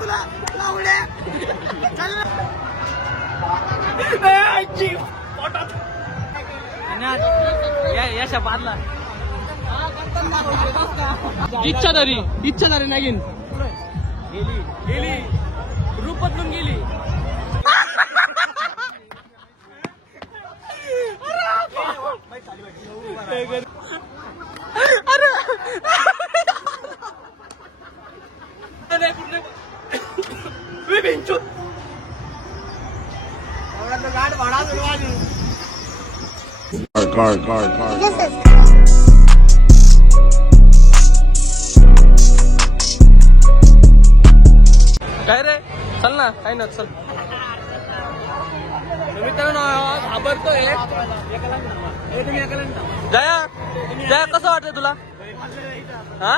तुला लावड्या चल या शब्दाला इच्छाधारी नागिन गेली रूप बदलून गेली. काय रे चल ना काय ना चल मित्रांनो घाबरतोय. जया जया कसं वाटतंय तुला? हा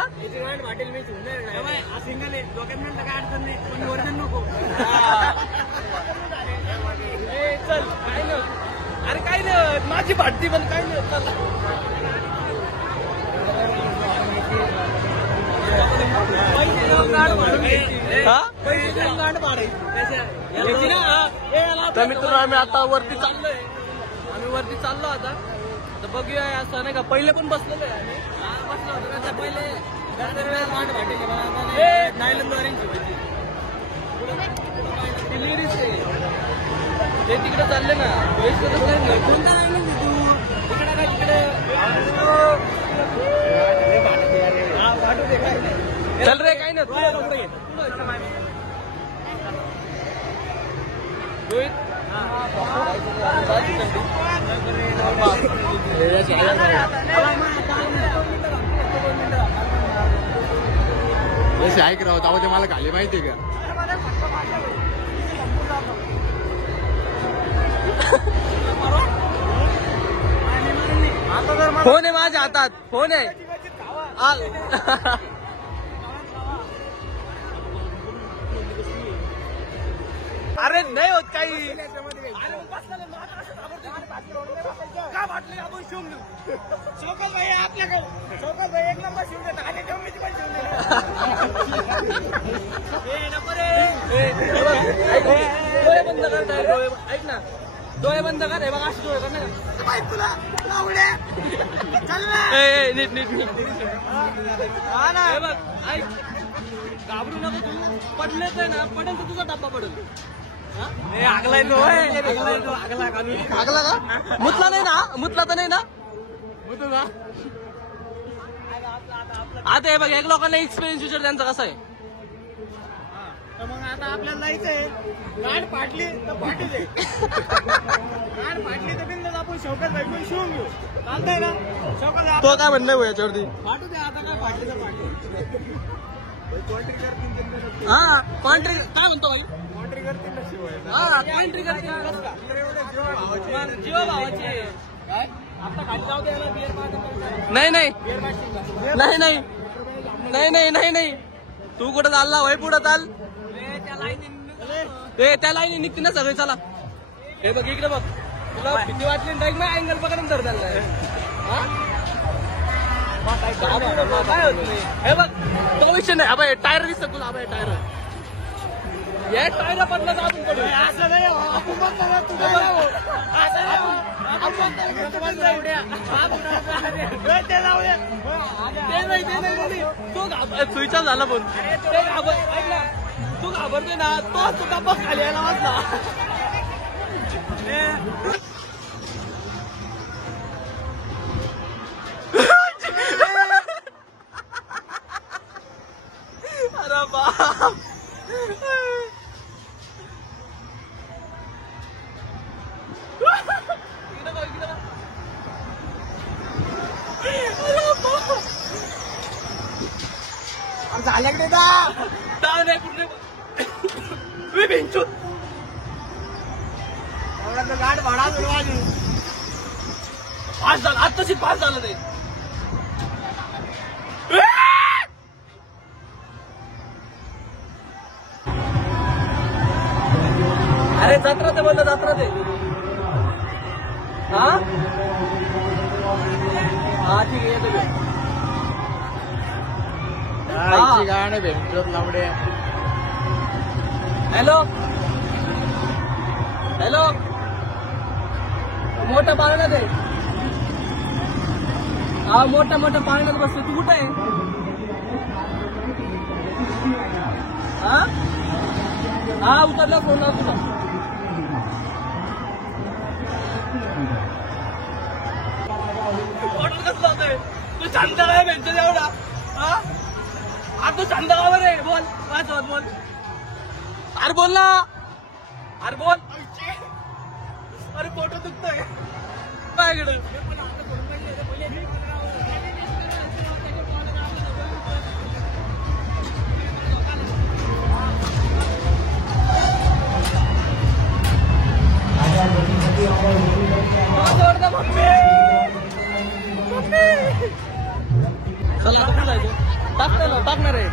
चल काय ना अरे काय नाही माझी भाटती पण काय नाही चल तर मित्रांनो आम्ही आता वरती चाललोय. आता तर बघूया असं नाही का पहिले पण बसलेलो आहे आम्ही बसलो होतो पहिले ते तिकडे चालले ना चल रे काही नाही ऐक राहत आहो ते मला खाली माहितीये का फोन आहे माझ्या हातात फोन आहे. अरे नाही होत काही एक नंबर डोळे बंद करताय ऐक ना डोळे बंद कर हे बघा असे डोळे कर ना तुला लावड्या चल नीट नीट हा ना हे बघ ऐक घाबरू नको तू पडलेच आहे ना पडेल तर तुझा डब्बा पडेल. आगलाय तो आगला का मुतला नाही ना मुतला तर नाही ना आता हे बघ एक लोकांना एक्सपिरियन्स विचार त्यांचा कसा आहे. मग आता आपल्याला जायचंय गाड फाटली तर फाटू दे गाड फाटली तर बिंदू आपण शौकत भेटून शिवून घेऊ चालतंय ना शौकत तो काय म्हणणं भाऊ याच्यावरती फाटू दे आता काय फाटली तर फाटली. हा कॉन्ट्री काय म्हणतो भाई कॉन्ट्री करतील ना शिवाय हा कॉन्ट्री करतील जीवा भावाची आता खाली जाऊ द्यायला बिअर नाही नाही नाही नाही नाही नाही नाही नाही तू कुठं चालला वय पुढं चाल त्या लाईनी निघते ना सगळे चला. हे बघ इकडे बघ तुला भीती वाटली नाही मग अँगल पकडून धर चाललाय काय होत नाही. हे बघ तो विषय नाही अभय टायर दिसत तुला अभय टायर या टायर पडला तर आपण पडू असं नाही स्विच ऑफ झाला फोन ऐकला तू घाबरते ना तो तुझा बस खाली यायला वाजला. अरे बाप झाल्याकडे नाही कुठे गाड भाडा पास झाला आत्ताशी पास झालं नाही. अरे जत्रा ते म्हणलं जत्रा ते हा ठीक आहे गाणं भेटतो लावडे हॅलो हॅलो मोठं पाळण्यात आहे. हा मोठा पाळण्यात बसतो. तू कुठं आहे? हा उतरला फोन लाव तुला. कसं लावतोय तू? शांत काय भेटतो एवढा? हा तू शांत का बरे? बोल माझ्यासोबत बोल. अरे बोल ना. अरे बोल. अरे फोटो दुखतोय माझ्याकडे. चला आता जायचं. टाकणार आहे.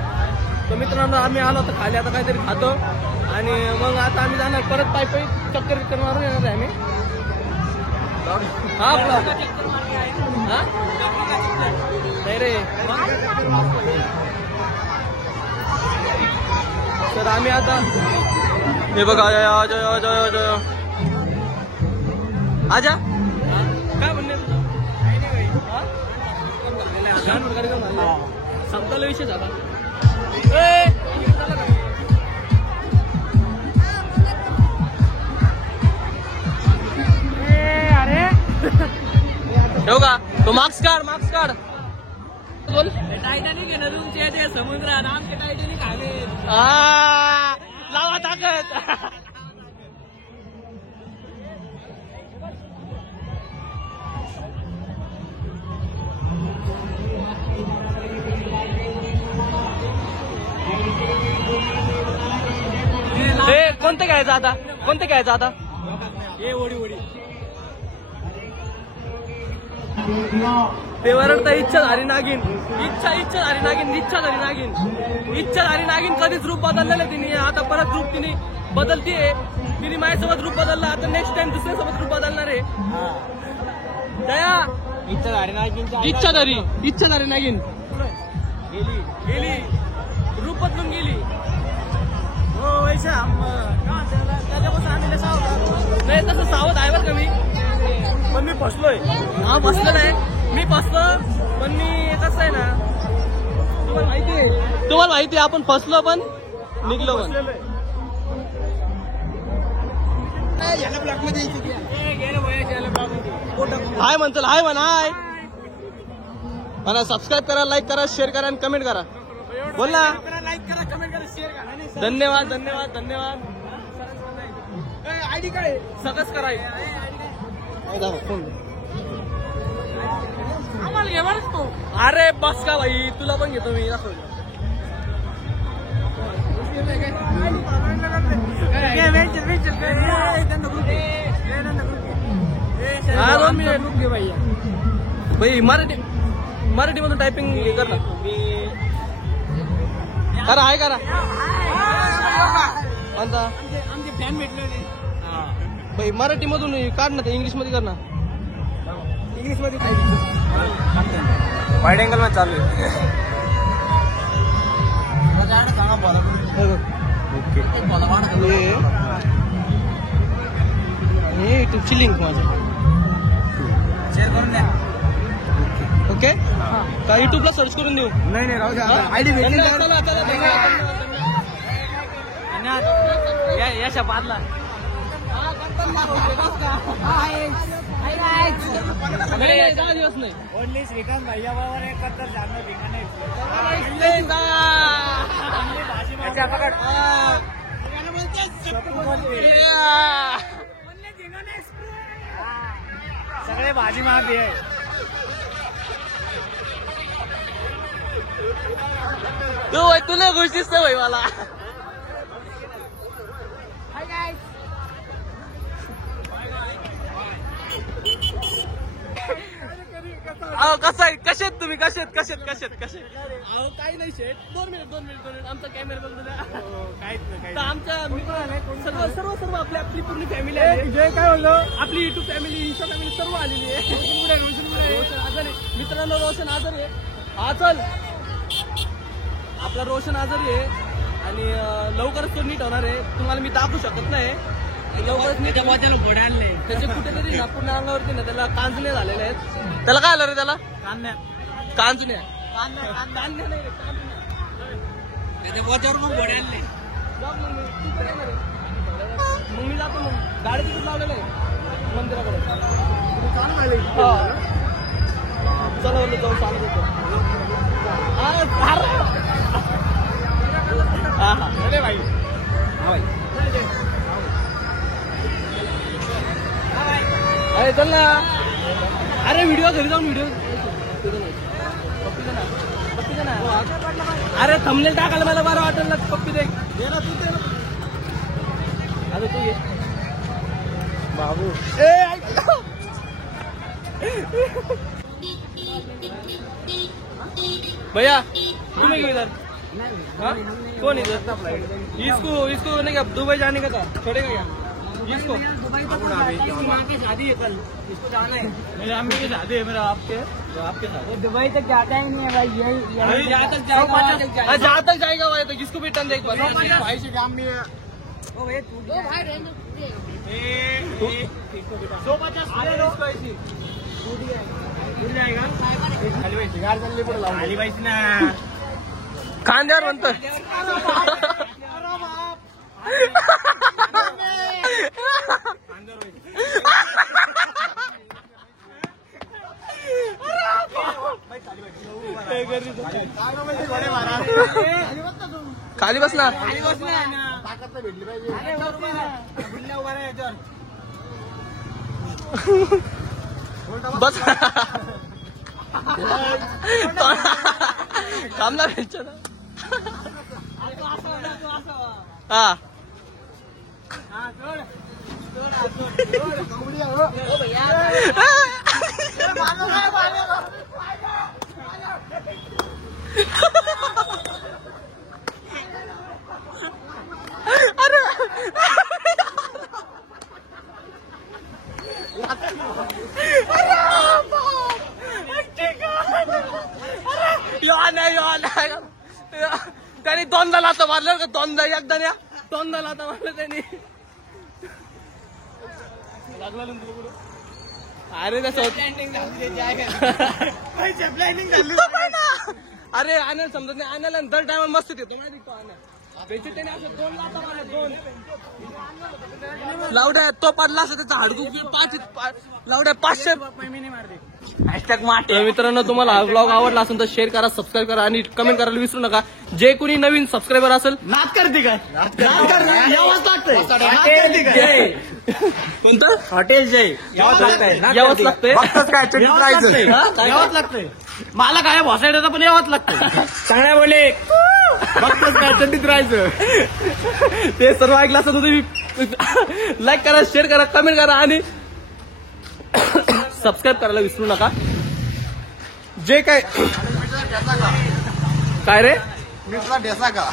तर मित्रांनो आम्ही आलो तर खाली आता काहीतरी खातो आणि मग आता आम्ही जाणार परत पायी चक्कर मारून येणार आहे आम्ही. हा नाही रे. तर आम्ही आता हे बघा आजा काय म्हणणे संपताला विषय झाला. ठेव का तो मार्क्स काढ बोल. टायटॅनिक आहे ना तुमचे ते समुद्रात आमचे टायटॅनिक आहे. लावा ताकद. कोणतं घ्यायचं आता? हे ओढी ते वरडता इच्छाधारी नागिन. इच्छाधारी नागिन कधीच रूप बदललेलं तिने. आता परत रूप तिने बदलतीये. तिने माझ्यासोबत रूप बदललं. आता नेक्स्ट टाइम दुसऱ्यासोबत रूप बदलणार आहे. दया इच्छाधारी नागिन गेली रूप बदलून गेली. हो वैशा त्याच्यापासून आम्ही नाही तसं सावध आहे बरं का मी. पण मी फसलोय. हा फसलो नाही मी फसलो. पण मी कसं आहे ना तुम्हाला माहिती आहे आपण फसलो पण निघलो पण. हाय म्हणतो हाय म्हणा. सबस्क्राईब करा, लाईक करा, शेअर करा आणि कमेंट करा. बोल ना. लाईक करा, कमेंट करा, शेअर करा. धन्यवाद. आयडी काय सगळंच कराय. अरे बस का भाई तुला पण घेतो मी. भाई मराठी मधून टायपिंग कर ना. करा आमचे फॅन भेटले भाई. मराठी मधून काढ ना. ते इंग्लिश मध्ये कर ना. इंग्लिश मध्ये वाईड अँगल मध्ये चालू आहे. युट्यूबची लिंक माझी शेअर करून द्या. ओके का युट्यूबला सर्च करून देऊ? नाही राहू द्या. आयडी यशा पादला दिवस नाही. ओनली श्रीकांत भैया बरोबर एक कत्तर जाणं ठिकाण सगळे भाजी महाग आहे. तुला गोष्टीच भाई मला. कशात तुम्ही कशात काही नाही शेट. 2 मिनिट आमचा कॅमेरा बघ. आमच्या सर्व आपली पूर्ण फॅमिली आहे. काय बोललो आपली युट्यूब फॅमिली, इंस्टा फॅमिली सर्व आलेली आहे. मित्रांनो रोशन आजारी आहे. हा चल आपला रोशन आजारी आहे आणि लवकरच तो नीट होणार आहे. तुम्हाला मी दाखवू शकत नाही लवकरच नीट. त्याचे कुठेतरी ना पूर्ण अंगावरती ना त्याला कांजणे झालेले आहेत. त्याला काय आलं रे? त्याला कांजण्या मग मी जातो. मग गाडी तिकीट लावलेलं आहे मंदिराकडे. चला बोललो जाऊ चालत होतो. अरे भाई अरे चल ना. अरे व्हिडिओ घरी जाऊन व्हिडिओ. अरे थंबनेल टाकायला मला बरं वाटेल ना. पप्पी दे ना तू. दे ना अरे तू ये बाबू. भैया तुम्हें क्यों इधर? हाँ कौन इधर? इसको नहीं क्या दुबई जाने का था? छोड़ेगा क्या इसको? माँ की शादी है कल, इसको जाना है. मेरे अम्मी की शादी है. मेरा आपके साथ दुबई तक जाता ही नहीं है भाई. यही जहाँ तक जाएगा भाई. तो जिसको भी टन देख भाई से काम भी है. खांद्यावर म्हणतो. खाली बस ना. भेटली पाहिजे. बस थांब ना भेटच्या ना. हा अरे त्यांनी दोनदा लाता मारलं का? दोनदा एकदा न्या दोनदा लाता मारलं त्यांनी. अरे अरे आणायला समजत नाही. आणायला दर टायमा मस्त येतो माहिती तो आणायला. त्याने असं 2 लाता मारल्या. 2 लावड्या तो पडला असं त्याचा हाडकू लावड्या 500 मारते. मित्रांनो तुम्हाला हा ब्लॉग आवडला असेल तर शेअर करा, सबस्क्राईब करा आणि कमेंट करायला विसरू नका. जे कोणी नवीन सबस्क्रायबर असेल नाद करते काय यावंच लागतंय. कोणतं हॉटेल जय यावंच लागतंय. यावंच लागतंय. मला काय भोसायचं पण यावंच लागतं. चांगल्या बोले बघतच काय चंदीत राहायचं. ते सर्व ऐकलं असं तुम्ही लाईक करा, शेअर करा, कमेंट करा आणि सबस्क्राईब करायला विसरू नका. जे काय रे ढेसा का.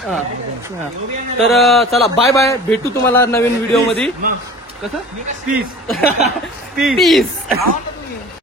तर चला बाय बाय. भेटू तुम्हाला नवीन व्हिडिओ मध्ये. कसं पीस.